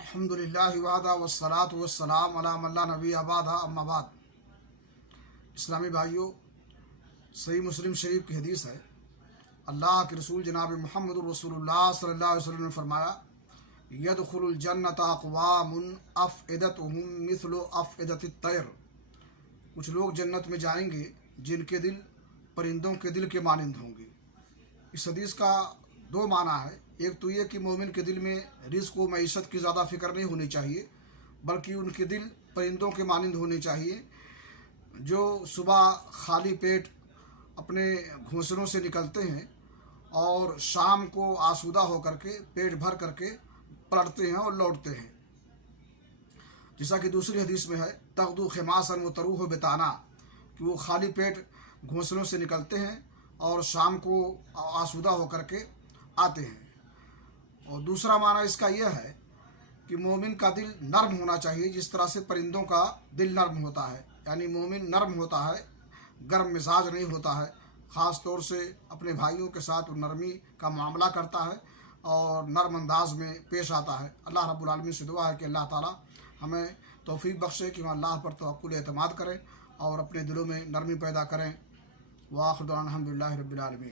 الحمدللہ وحدہ والصلاۃ والسلام علی من لا نبی بعدہ اما بعد۔ اسلامی بھائیوں، صحیح مسلم شریف کی حدیث ہے، اللہ کے رسول جناب محمد رسول اللہ صلی اللہ علیہ وسلم نے فرمایا، یدخل الجنۃ اقوام افئدتهم مثل افئدۃ الطیر۔ کچھ لوگ جنت میں جائیں گے جن کے دل پرندوں کے دل کے مانند ہوں گے۔ اس حدیث کا دو معنی ہے۔ ایک تو یہ کہ مومن کے دل میں رزق و معیشت کی زیادہ فکر نہیں ہونی چاہیے، بلکہ ان کے دل پرندوں کے مانند ہونے چاہیے، جو صبح خالی پیٹ اپنے گھونسلوں سے نکلتے ہیں اور شام کو آسودہ ہو کر کے پیٹ بھر کر کے پلٹتے ہیں اور لوٹتے ہیں۔ جیسا کہ دوسری حدیث میں ہے، تغدو خماسا و تروح بتانا، کہ وہ خالی پیٹ گھونسلوں سے نکلتے ہیں اور شام کو آسودہ ہو کر کے آتے ہیں۔ اور دوسرا معنی اس کا یہ ہے کہ مومن کا دل نرم ہونا چاہیے، جس طرح سے پرندوں کا دل نرم ہوتا ہے، یعنی مومن نرم ہوتا ہے، گرم مزاج نہیں ہوتا ہے، خاص طور سے اپنے بھائیوں کے ساتھ نرمی کا معاملہ کرتا ہے اور نرم انداز میں پیش آتا ہے۔ اللہ رب العالمین سے دعا ہے کہ اللہ تعالی ہمیں توفیق بخشے کہ ہم اللہ پر توکل اعتماد کریں اور اپنے دلوں میں نرمی پیدا کریں۔ وآخر دعوانا الحمدللہ رب العالمین۔